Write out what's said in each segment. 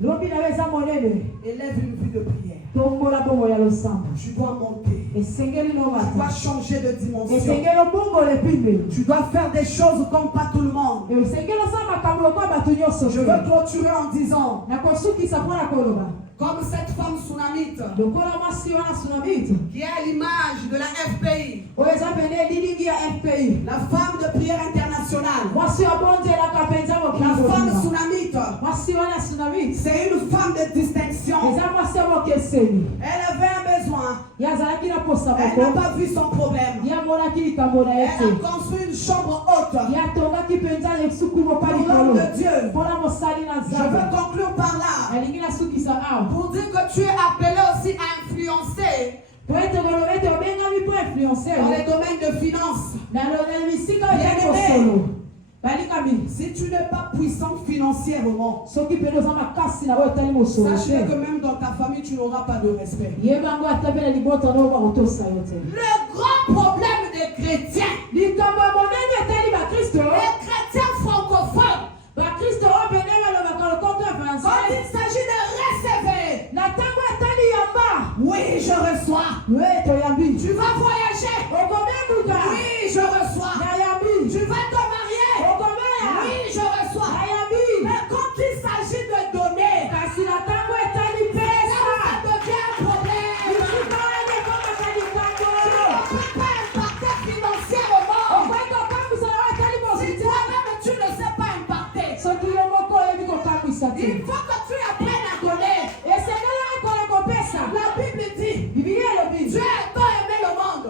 bien-aimé, élève une vie de prière. Tu dois monter. Tu dois changer de dimension. Tu dois faire des choses comme pas tout le monde. Je veux clôturer en disant, comme cette femme Tsunamite, qui est à l'image de la FPI, la femme de prière internationale, la femme Tsunamite, c'est une femme de distinction. Elle avait un besoin. Elle n'a pas vu son problème. Elle a construit une chambre haute pour l'homme de Dieu. Je veux conclure par là pour dire que tu es appelé aussi à influencer dans les domaines de finance. Si tu n'es pas puissant financièrement, sachez que même dans ta famille, tu n'auras pas de respect. Le grand problème des chrétiens, les chrétiens francophones, quand il s'agit de recevoir, oui, je reçois. Tu vas voyager. Oui, je reçois. Tu vas te marier. Oui, je reçois. Mais quand il s'agit de donner, ça devient un problème. Tu ne peux pas impacter financièrement. Si toi-même tu ne sais pas impacter, il faut que tu apprennes à donner. La Bible dit, Dieu a tant aimé le monde.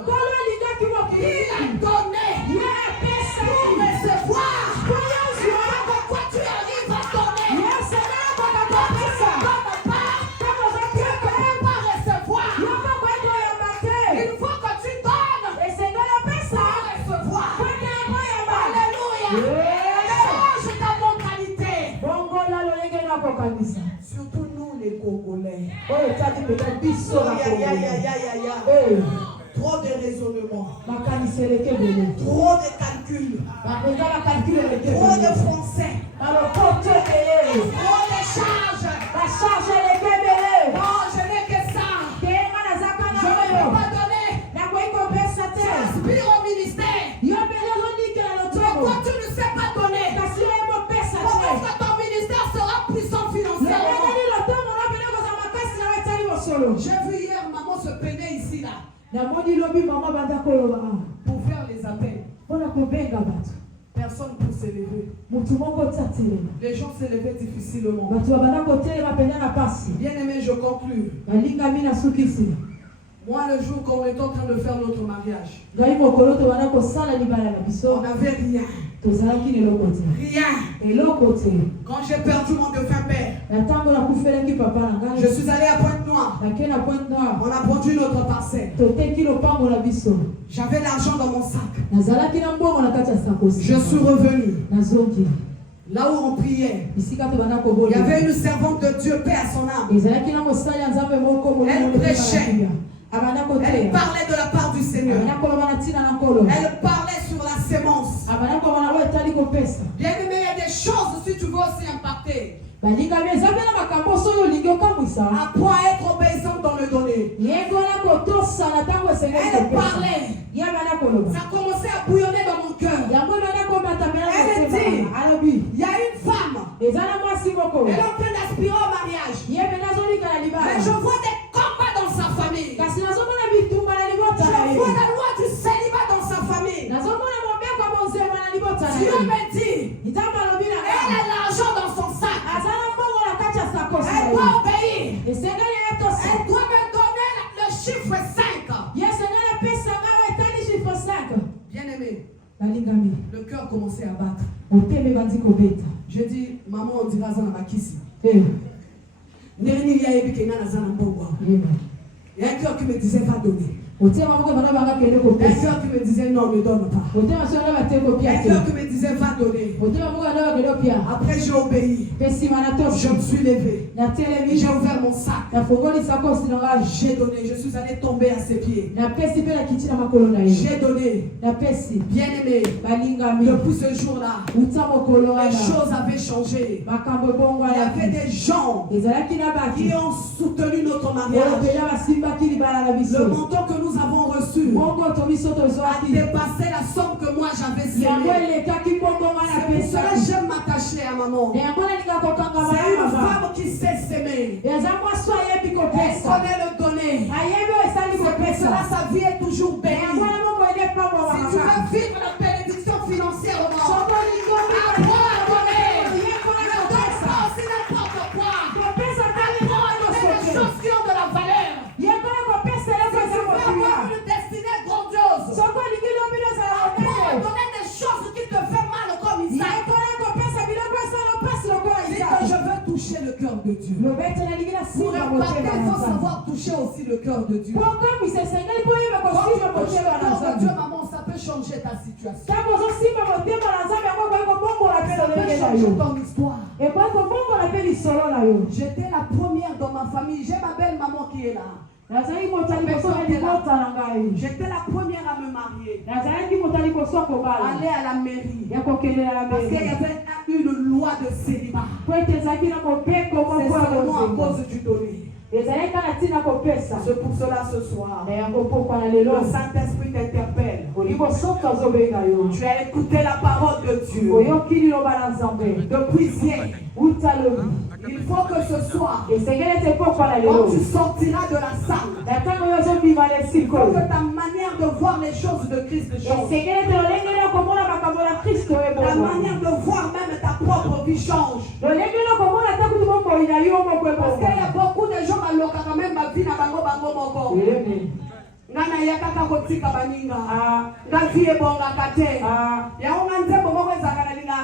Il a donné pour recevoir. Pourquoi tu arrives à donner? Quand tu ne donnes pas, tu ne peux pas recevoir. Il faut que tu donnes pour recevoir. Alléluia. Change ta mentalité. Surtout nous les Congolais. Trop de raisonnement, trop de calculs, trop de français, trop de charges. Non, je n'ai que ça. Je ne peux pas donner. Aspire au ministère. Pourquoi tu ne sais pas donner? Pourquoi ton ministère sera puissant financièrement? J'ai vu hier maman se peiner ici là pour faire les appels. Personne pour s'élever. Les gens s'élevaient difficilement. Bien aimé, je conclue. Moi, le jour qu'on est en train de faire notre mariage, on n'avait rien. Rien. Quand j'ai perdu mon défunt père, je suis allé à Pointe-Noire. On a produit notre parcelle. J'avais l'argent dans mon sac. Je suis revenu. Là où on priait, il y avait une servante de Dieu, paix à son âme. Elle prêchait. Elle parlait de la part du Seigneur. Elle parlait sur la sémence. Bien aimé, il y a des choses si tu veux aussi impacter. Apprends à être obéissante dans le donner. Elle parlait. Ça commençait à bouillonner dans mon cœur. Elle dit, il y a une femme. Elle est en train d'aspirer au mariage. Mais je vois des combats dans sa famille. Je vois la loi du célibat dans sa famille. Dieu me dit, elle a l'argent dans son sac. Elle doit obéir. Elle doit me donner le chiffre 5. Bien aimé, le cœur commençait à battre. J'ai dit, maman, on dira ça dans ma kisi. Il y a un cœur qui me disait, va donner. cœur qui me disait non, ne donne pas. Un cœur qui me disait va donner. Après j'ai obéi. Je me suis levé. J'ai ouvert mon sac. J'ai donné. Je suis allé tomber à ses pieds. J'ai donné. Bien aimé. Depuis ce jour-là, les choses avaient changé. Il y avait des gens qui ont soutenu notre mariage. Le montant que nous avons reçu a dépassé la somme que moi j'avais sémée. C'est pour cela que j'aime m'attacher à maman. C'est une femme qui sait s'aimer. Elle connaît le donner. C'est pour cela sa vie est toujours bénie. Si tu veux vivre la bénédiction financière, apprends à donner. Ne donne pas aussi n'importe quoi. Apprends à donner des choses qui ont de la valeur. Une destinée grandiose. Apprends à donner des choses qui te font mal comme Isaac. Je veux toucher le cœur de Dieu. Pour impacter, il faut savoir toucher aussi le cœur de Dieu. Quand tu touches le cœur de Dieu, maman, ça peut changer ta situation. Ça peut changer ton histoire. J'étais la première dans ma famille. J'ai ma belle maman qui est là. J'étais la première à me marier. Aller à la mairie. Parce qu'il y avait une loi de célibat. C'est seulement à cause du donné. C'est pour cela ce soir, le Saint-Esprit t'interpelle. Tu as écouté la parole de Dieu. Depuis hier, il faut que ce soir, quand tu sortiras de la salle, il faut que ta manière de voir les choses de Christ change. La manière de voir même ta propre vie change. Parce qu'il y a beaucoup de gens qui ont quand même ma vie dans bango moko. Ngana yakaka kotika baninga. Ngazi ebonga kate. Ya onganze bomoko ezakana linga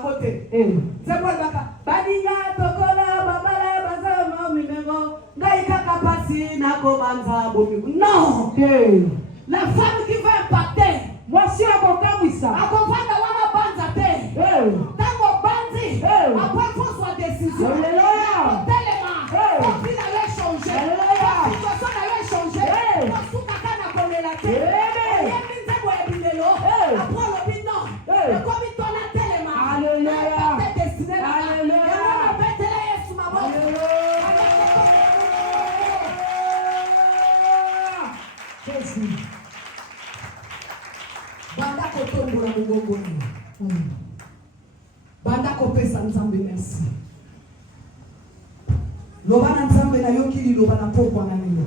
ngote. Sebo baka baninga tokola babala bazama mimengo. Ngaikaka pasi na kobanza bomi. Non. La femme qui va impacter. Moi si akokamwisa. Akopanda wana banza te. Tango banzi. Après faut soit décision. Alléluia. Banda kopesa nzambe merci. Lobana nzambe na yokili lobana pokwa na lelo.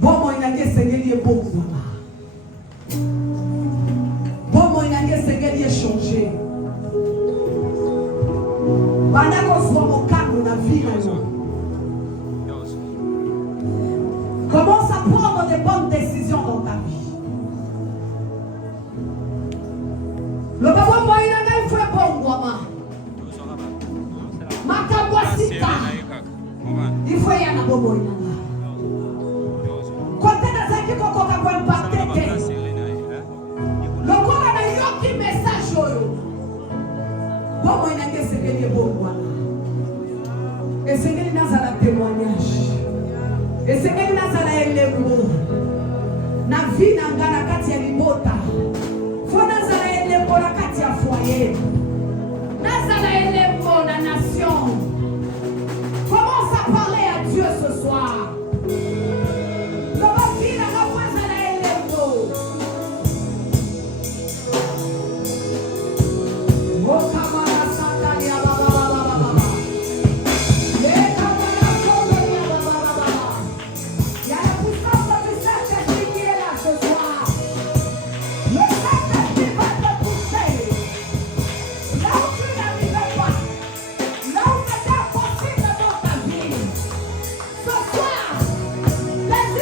Bomo inange sengeli epokwa. Bomo inange sengeli échanger. Banda ko somo kando na vie na yo. Commence à prendre des bonnes décisions dans ta vie. Le papa moyen n'a fait bon moi. Makabwasika. Il faut y aller à bobo ina. Côté de ça qui koko ka kwa impacter. Le kona na yoki message yo. Bobo ina ngese kele bobo wana. Et c'est qu'il n'a pas témoignage. Et c'est qu'il n'a pas élevé. Na vie na ngana kati ya libota. Fona za élevé la kati ya foyer. Na za